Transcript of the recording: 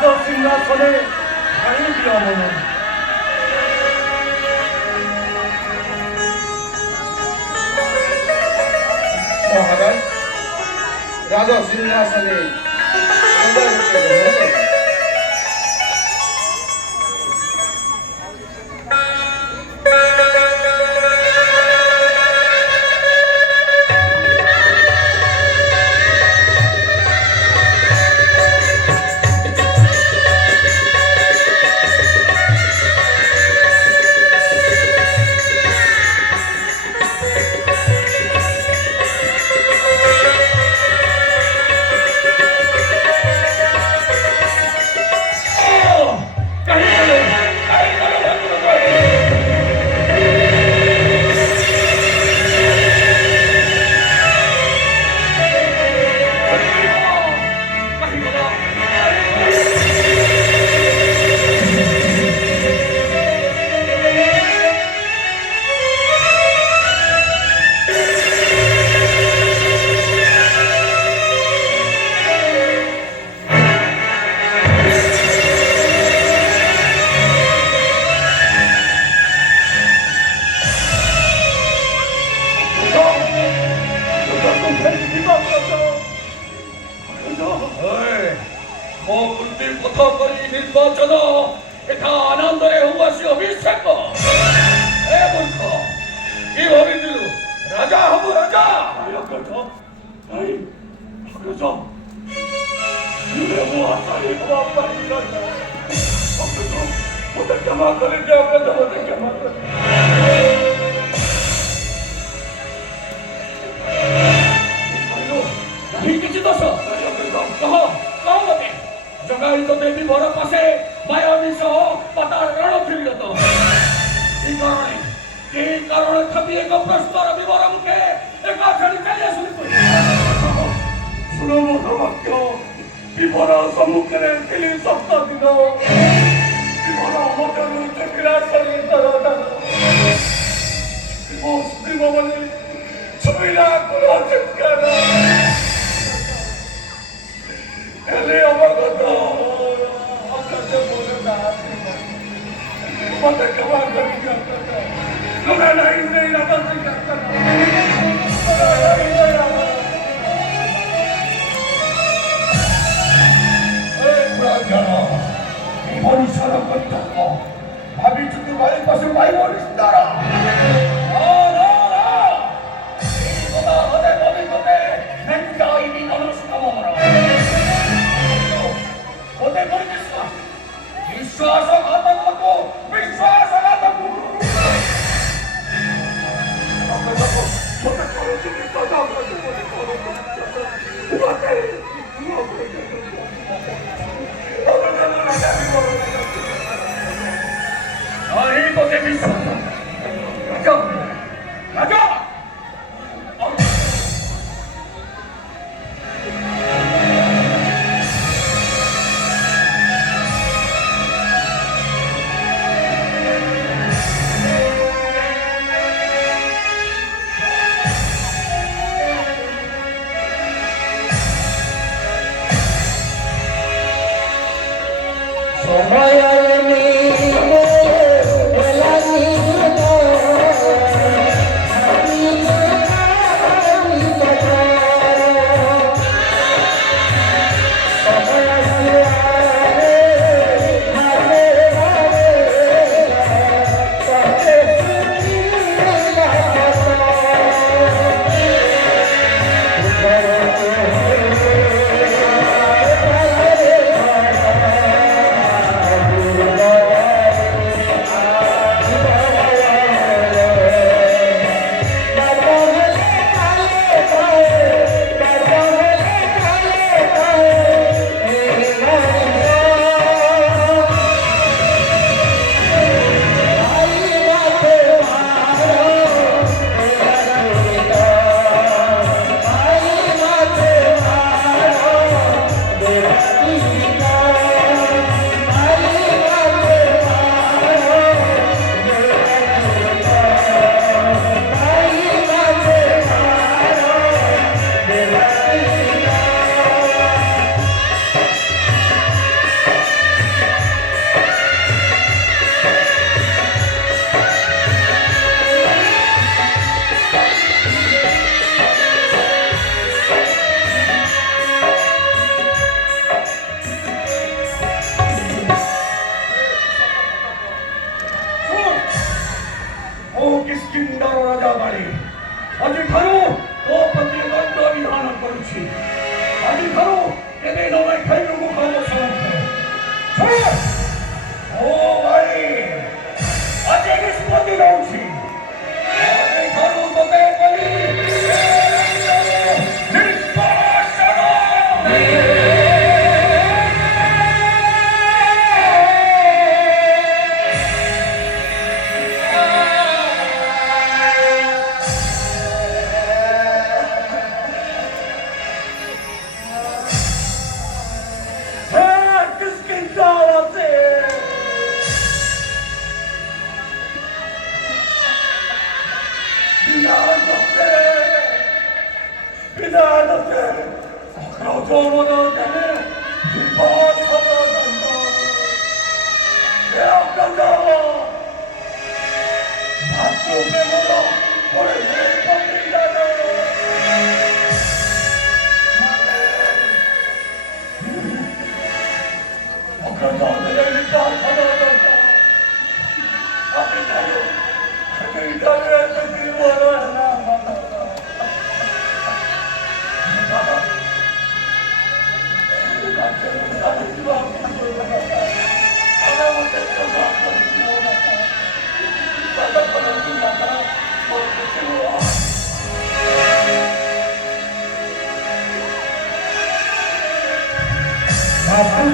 রাজসিংহাসনে ঠাঁই দিও মনন। মহারাজ রাজা সিংহাসনে নির্বাচন এটা আনন্দরে হুয়াছি অভিষেক এ মূর্খ কি ভাবিছিল রাজা হব রাজা ক্ষমা করে দেওয়া ক্ষমা করে କିଛି ଦୋଷ କହ କହ ମତେ ଜଗାଇ ତ ଦେବୀ ଘର ପାଶେ ମାୟାବୀ ସହ ପାତାଳ ରଣ ଫିରିଲ ତ କି କାରଣ ଖାଲି ଏକ ପ୍ରଶ୍ନର ବିବର ମୁଖେ ଏକ ଛାଡ଼ି ଚାଲି ଆସୁନି ଶୁଣ ମୋର ବାକ୍ୟ ବିବର ସମ୍ମୁଖରେ ଥିଲି 7 ଦିନ ବିବର ମଧ୍ୟରୁ ଦେଖିଲା ସଙ୍ଗୀତର ସୁଗ୍ରୀବ ବୋଲି ଛୁଇଲା କୁଳ ଚିତ୍କାର ele ଅବଗତ ମତେ କ୍ଷମା କରିଦିଅ ଲୁଣା ନାହିଁ ସେଇ ମଣିଷର କର୍ତ୍ତବ୍ୟ ଭାବିଛୁ ତୁ ଭାଇ ପଶୁ ଭାଇ ମଣିଷର विश्वासघातक विश्वासघातक राजा সময় Aku